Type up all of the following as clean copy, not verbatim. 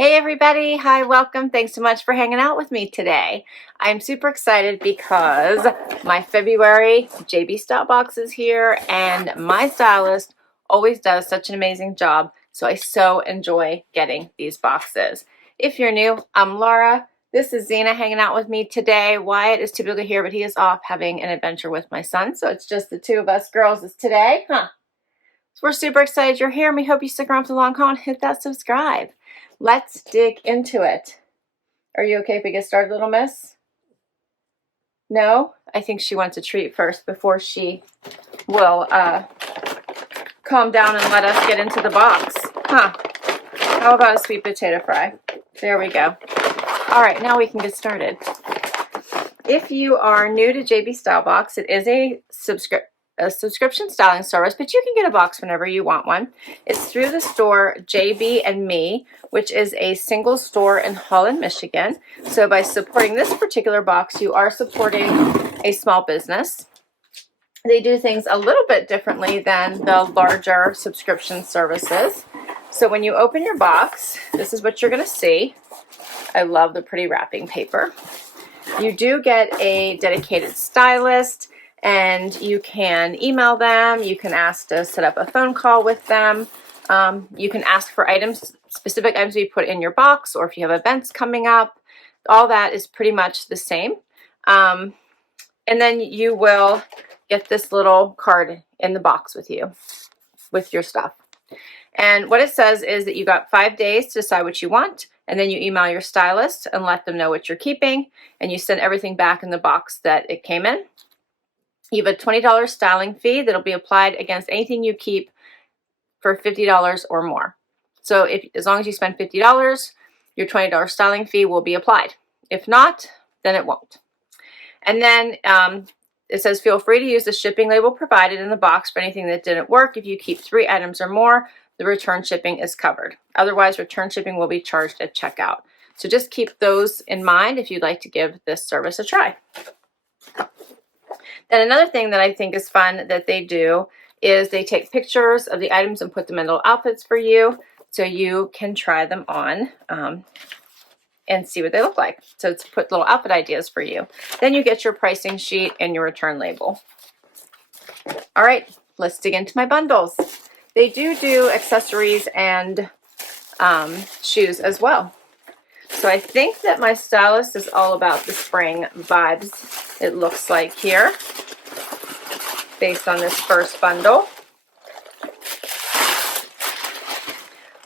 Hey everybody, hi, welcome. Thanks so much for hanging out with me today. I'm super excited because my February JB Stylebox is here and my stylist always does such an amazing job, so I so enjoy getting these boxes. If you're new, I'm Laura. This is Zena hanging out with me today. Wyatt is typically here, but he is off having an adventure with my son, so it's just the two of us girls today, huh? So we're super excited you're here and we hope you stick around for the long haul and hit that subscribe. Let's dig into it. Are you okay if we get started, little miss? No? I think she wants a treat first before she will calm down and let us get into the box. Huh. How about a sweet potato fry? There we go. All right, now we can get started. If you are new to JB Stylebox, it is a subscription styling service, but you can get a box whenever you want one. It's through the store JB and Me, which is a single store in Holland, Michigan. So by supporting this particular box, you are supporting a small business. They do things a little bit differently than the larger subscription services. So when you open your box, this is what you're going to see. I love the pretty wrapping paper. You do get a dedicated stylist, and you can email them. You can ask to set up a phone call with them. You can ask for items, specific items you put in your box, or if you have events coming up. All that is pretty much the same. And then you will get this little card in the box with you, with your stuff. And what it says is that you got 5 days to decide what you want, and then you email your stylist and let them know what you're keeping, and you send everything back in the box that it came in. You have a $20 styling fee that'll be applied against anything you keep for $50 or more. So as long as you spend $50, your $20 styling fee will be applied. If not, then it won't. And then it says feel free to use the shipping label provided in the box for anything that didn't work. If you keep 3 items or more, the return shipping is covered. Otherwise, return shipping will be charged at checkout. So just keep those in mind if you'd like to give this service a try. Then another thing that I think is fun that they do is they take pictures of the items and put them in little outfits for you so you can try them on and see what they look like. So it's put little outfit ideas for you. Then you get your pricing sheet and your return label. All right, let's dig into my bundles. They do accessories and shoes as well. So I think that my stylist is all about the spring vibes, it looks like here, based on this first bundle.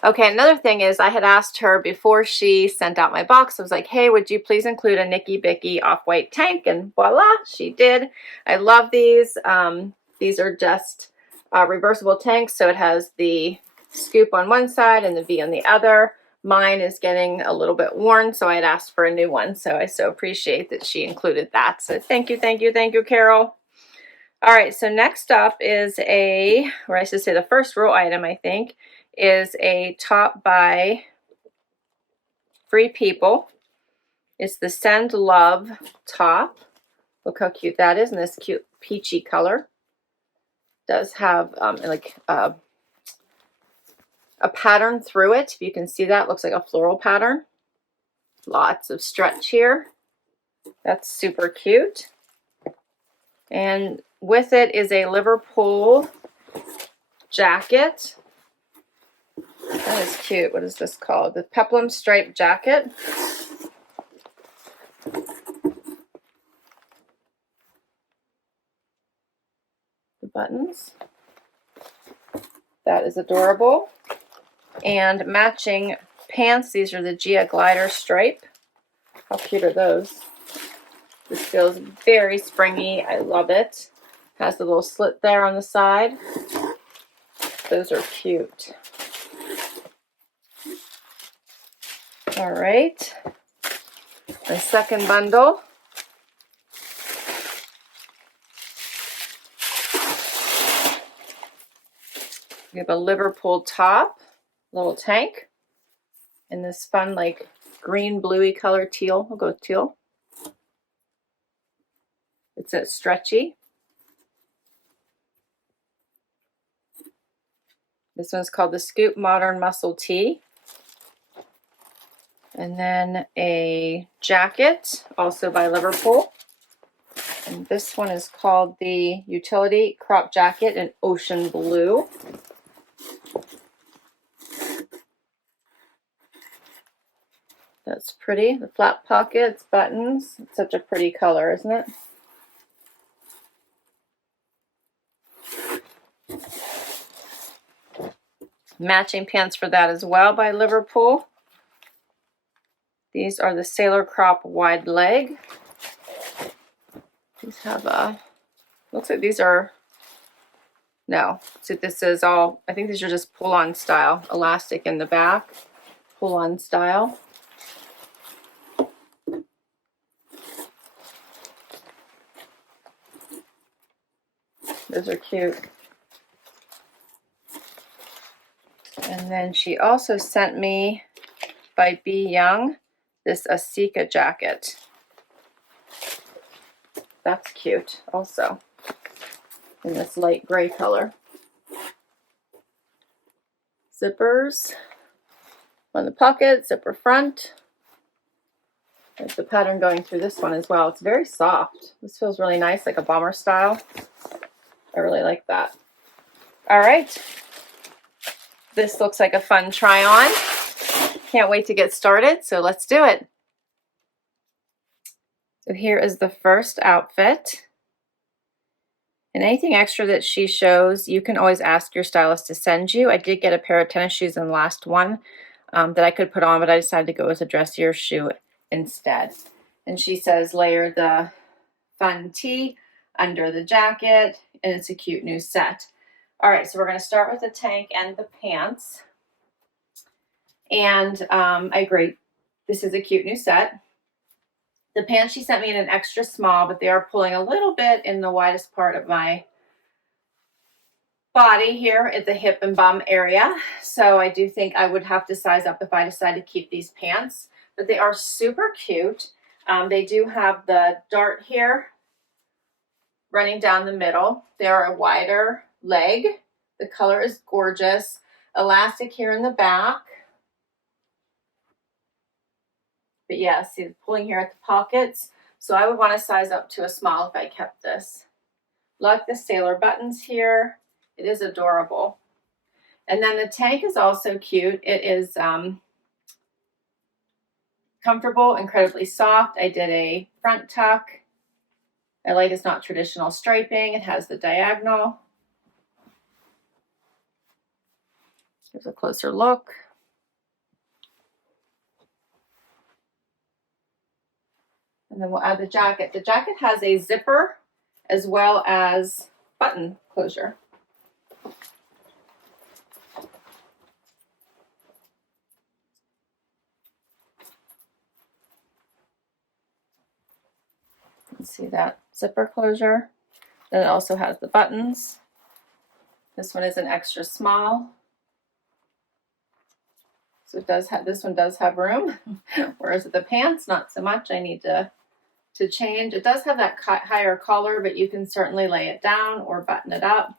Okay, another thing is I had asked her before she sent out my box, I was like, hey, would you please include a Nikibiki off-white tank? And voila, she did. I love these. These are just reversible tanks, so it has the scoop on one side and the V on the other. Mine is getting a little bit worn, so I had asked for a new one, so I so appreciate that she included that. So thank you, Carol. All right, so next up is or I should say the first row item, I think, is a top by Free People. It's the Send Love top. Look how cute that is in this cute peachy color. Does have like a pattern through it. If you can see that, looks like a floral pattern. Lots of stretch here. That's super cute. And with it is a Liverpool jacket. That is cute. What is this called? The Peplum striped jacket. The buttons. That is adorable. And matching pants. These are the Gia Glider stripe. How cute are those? This feels very springy. I love it. Has the little slit there on the side. Those are cute. All right. The second bundle. We have a Liverpool top, little tank, in this fun like green bluey color teal. We'll go with teal. It's a stretchy. This one's called the Scoop Modern Muscle Tee. And then a jacket, also by Liverpool. And this one is called the Utlity Crop Jacket in Ocean Blue. That's pretty. The flat pockets, buttons. It's such a pretty color, isn't it? Matching pants for that as well by Liverpool. These are the Sailor Crop Wide Leg. These have a, looks like these are, no, so this is all, I think these are just pull-on style. Elastic in the back, pull-on style. Those are cute. And then she also sent me, by b.Young, this Asika jacket. That's cute also, in this light gray color. Zippers on the pocket, zipper front. There's the pattern going through this one as well. It's very soft. This feels really nice, like a bomber style. I really like that. All right. This looks like a fun try on. Can't wait to get started, so let's do it. So here is the first outfit. And anything extra that she shows, you can always ask your stylist to send you. I did get a pair of tennis shoes in the last one that I could put on, but I decided to go with a dressier shoe instead. And she says layer the fun tee under the jacket, and it's a cute new set. All right, so we're going to start with the tank and the pants. And I agree, this is a cute new set. The pants she sent me in an extra small, but they are pulling a little bit in the widest part of my body here at the hip and bum area. So I do think I would have to size up if I decide to keep these pants, but they are super cute. They do have the dart here running down the middle. They're a wider leg. The color is gorgeous. Elastic here in the back. But yeah, see the pulling here at the pockets. So I would want to size up to a small if I kept this. Like the sailor buttons here. It is adorable. And then the tank is also cute. It is comfortable, incredibly soft. I did a front tuck. I like it's not traditional striping. It has the diagonal. Here's a closer look. And then we'll add the jacket. The jacket has a zipper as well as button closure. You can see that zipper closure. Then it also has the buttons. This one is an extra small. So it does have, this one does have room, whereas with the pants, not so much. I need to change. It does have that higher collar, but you can certainly lay it down or button it up.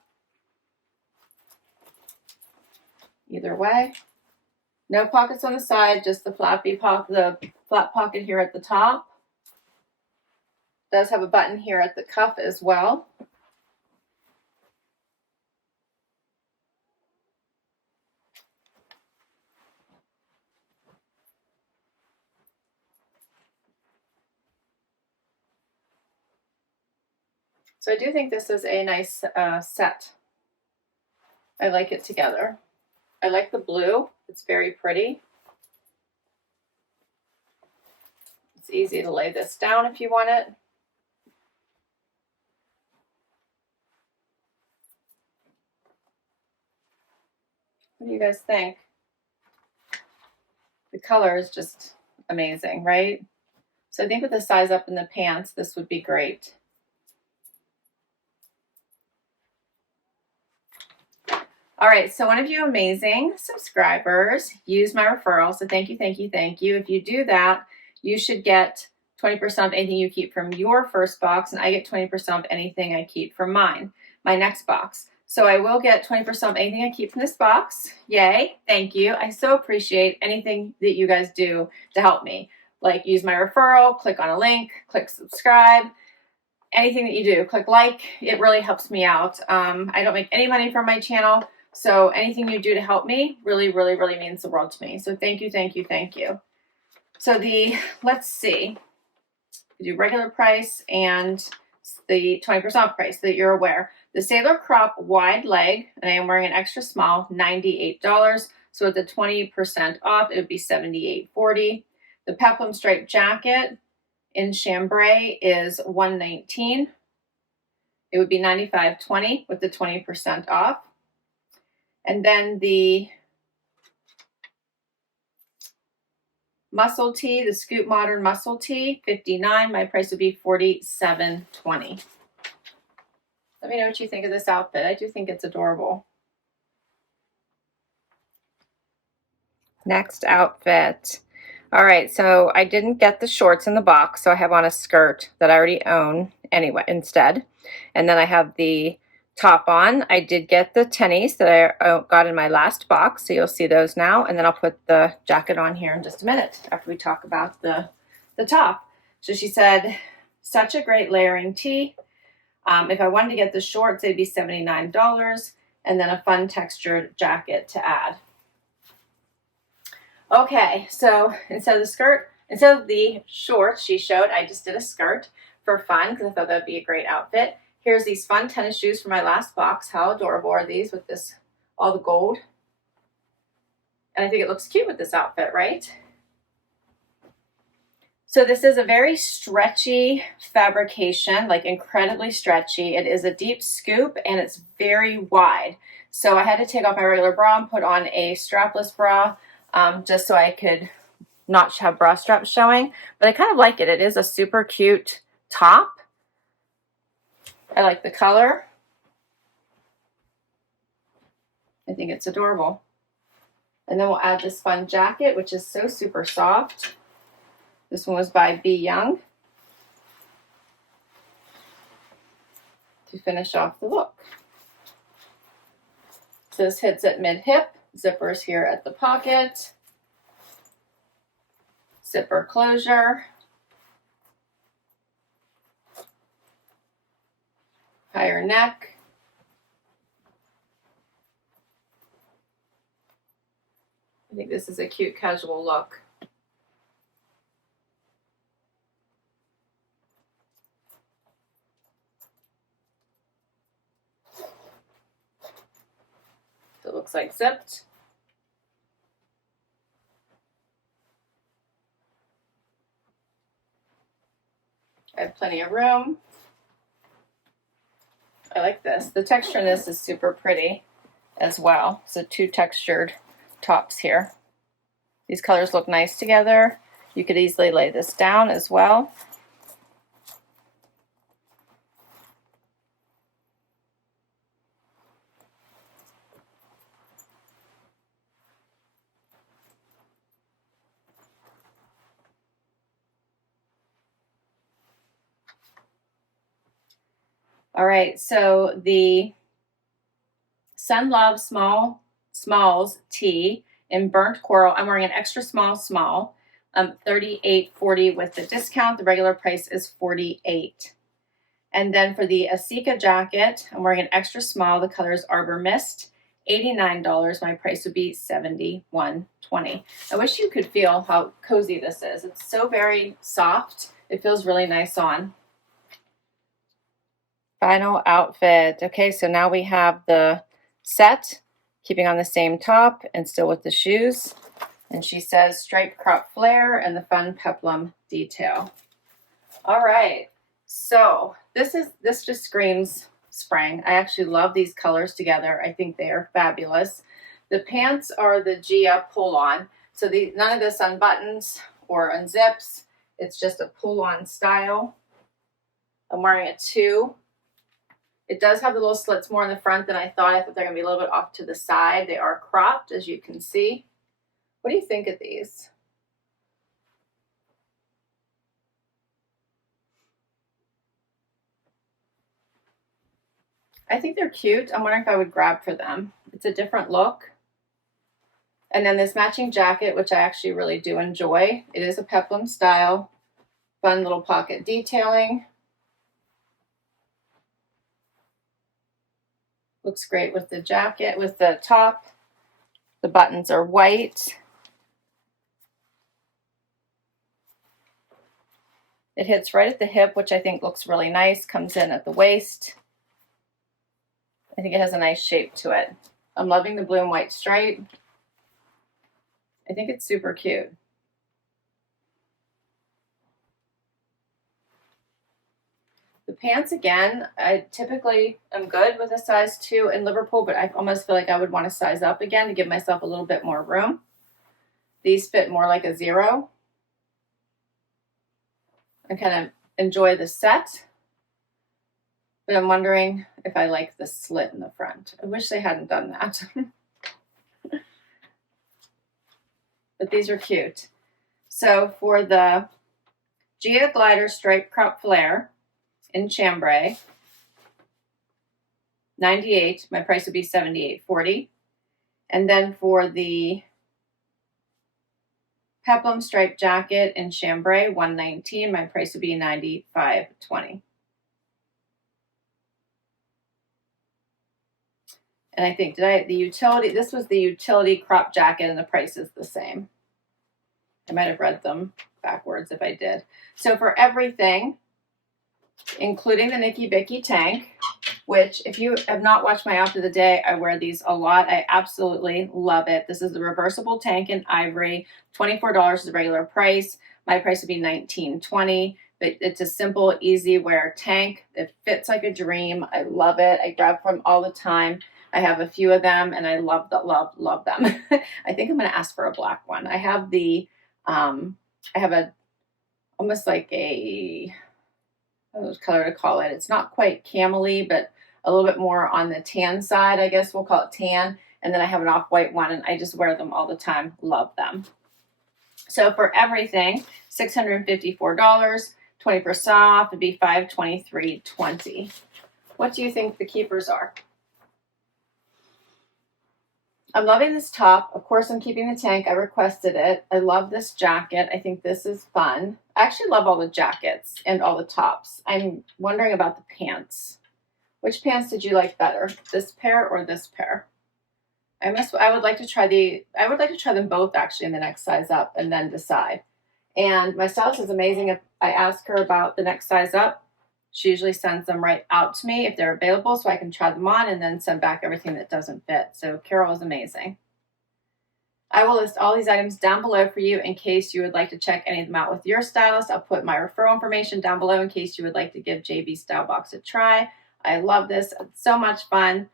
Either way. No pockets on the side, just the flappy pocket, the flat pocket here at the top. It does have a button here at the cuff as well. So I do think this is a nice set. I like it together. I like the blue. It's very pretty. It's easy to lay this down if you want it. What do you guys think? The color is just amazing, right? So I think with the size up in the pants, this would be great. All right, so one of you amazing subscribers used my referral. So thank you, thank you, thank you. If you do that, you should get 20% of anything you keep from your first box, and I get 20% of anything I keep from mine, my next box. So I will get 20% off anything I keep from this box. Yay, thank you. I so appreciate anything that you guys do to help me. Like use my referral, click on a link, click subscribe, anything that you do, click like, it really helps me out. I don't make any money from my channel, so anything you do to help me really, really, really means the world to me. So thank you, thank you, thank you. So let's see, we do regular price and the 20% off price so that you're aware. The Sailor Crop wide leg, and I am wearing an extra small, $98. So with the 20% off, it would be $78.40. The Peplum striped jacket in chambray is $119. It would be $95.20 with the 20% off. And then the muscle tee, the Scoop Modern muscle tee, $59. My price would be $47.20. Let me know what you think of this outfit. I do think it's adorable. Next outfit. All right, so I didn't get the shorts in the box, so I have on a skirt that I already own anyway instead. And then I have the top on. I did get the tennies that I got in my last box, so you'll see those now. And then I'll put the jacket on here in just a minute after we talk about the top. So she said, such a great layering tee. If I wanted to get the shorts, they'd be $79, and then a fun textured jacket to add. Okay, so instead of the shorts she showed, I just did a skirt for fun because I thought that'd be a great outfit. Here's these fun tennis shoes from my last box. How adorable are these with this, all the gold? And I think it looks cute with this outfit, right? So this is a very stretchy fabrication, like incredibly stretchy. It is a deep scoop and it's very wide. So I had to take off my regular bra and put on a strapless bra just so I could not have bra straps showing. But I kind of like it. It is a super cute top. I like the color. I think it's adorable. And then we'll add this fun jacket, which is so super soft. This one was by b.Young to finish off the look. So this hits at mid-hip, zippers here at the pocket, zipper closure, higher neck, I think this is a cute casual look. So it looks like zipped. I have plenty of room. I like this. The texture in this is super pretty as well. So two textured tops here. These colors look nice together. You could easily lay this down as well. All right, so the Sun Love Smalls tee in burnt coral. I'm wearing an extra small, $38.40 with the discount. The regular price is $48. And then for the Asika jacket, I'm wearing an extra small. The color is Arbor Mist, $89. My price would be $71.20. I wish you could feel how cozy this is. It's so very soft. It feels really nice on. Final outfit. Okay, so now we have the set, keeping on the same top and still with the shoes. And she says striped crop flare and the fun peplum detail. All right, so this just screams spring. I actually love these colors together. I think they are fabulous. The pants are the Gia pull-on. So none of this unbuttons or unzips. It's just a pull-on style. I'm wearing a 2. It does have the little slits more in the front than I thought. I thought they're going to be a little bit off to the side. They are cropped, as you can see. What do you think of these? I think they're cute. I'm wondering if I would grab for them. It's a different look. And then this matching jacket, which I actually really do enjoy. It is a peplum style. Fun little pocket detailing. Looks great with the jacket, with the top. The buttons are white. It hits right at the hip, which I think looks really nice. Comes in at the waist. I think it has a nice shape to it. I'm loving the blue and white stripe. I think it's super cute. The pants, again, I typically am good with a size 2 in Liverpool, but I almost feel like I would want to size up again to give myself a little bit more room. These fit more like a 0. I kind of enjoy the set, but I'm wondering if I like the slit in the front. I wish they hadn't done that. But these are cute. So for the Gia Glider Stripe Crop Flare in chambray, 98, my price would be $78.40. And then for the Peplum Stripe Jacket in chambray, $119, my price would be $95.20. And I think, this was the utility crop jacket, and the price is the same. I might have read them backwards if I did. So for everything, including the Nikibiki tank, which if you have not watched my outfit of the day, I wear these a lot. I absolutely love it. This is the reversible tank in ivory. $24 is the regular price. My price would be $19.20. But it's a simple, easy wear tank. It fits like a dream. I love it. I grab from all the time. I have a few of them, and I love them. I think I'm going to ask for a black one. I have the, almost like a, I don't know what color to call it. It's not quite camel-y, but a little bit more on the tan side, I guess we'll call it tan. And then I have an off-white one, and I just wear them all the time. Love them. So for everything, $654, 20% off would be $523.20. What do you think the keepers are? I'm loving this top. Of course, I'm keeping the tank. I requested it. I love this jacket. I think this is fun. I actually love all the jackets and all the tops. I'm wondering about the pants. Which pants did you like better? This pair or this pair? I would like to try them both actually in the next size up and then decide. And my stylist is amazing. If I ask her about the next size up, she usually sends them right out to me if they're available, so I can try them on and then send back everything that doesn't fit. So Carol is amazing. I will list all these items down below for you in case you would like to check any of them out with your stylist. I'll put my referral information down below in case you would like to give JB Stylebox a try. I love this. It's so much fun.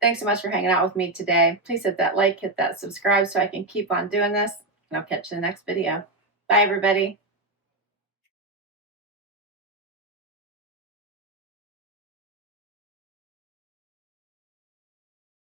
Thanks so much for hanging out with me today. Please hit that like, hit that subscribe so I can keep on doing this, and I'll catch you in the next video. Bye, everybody.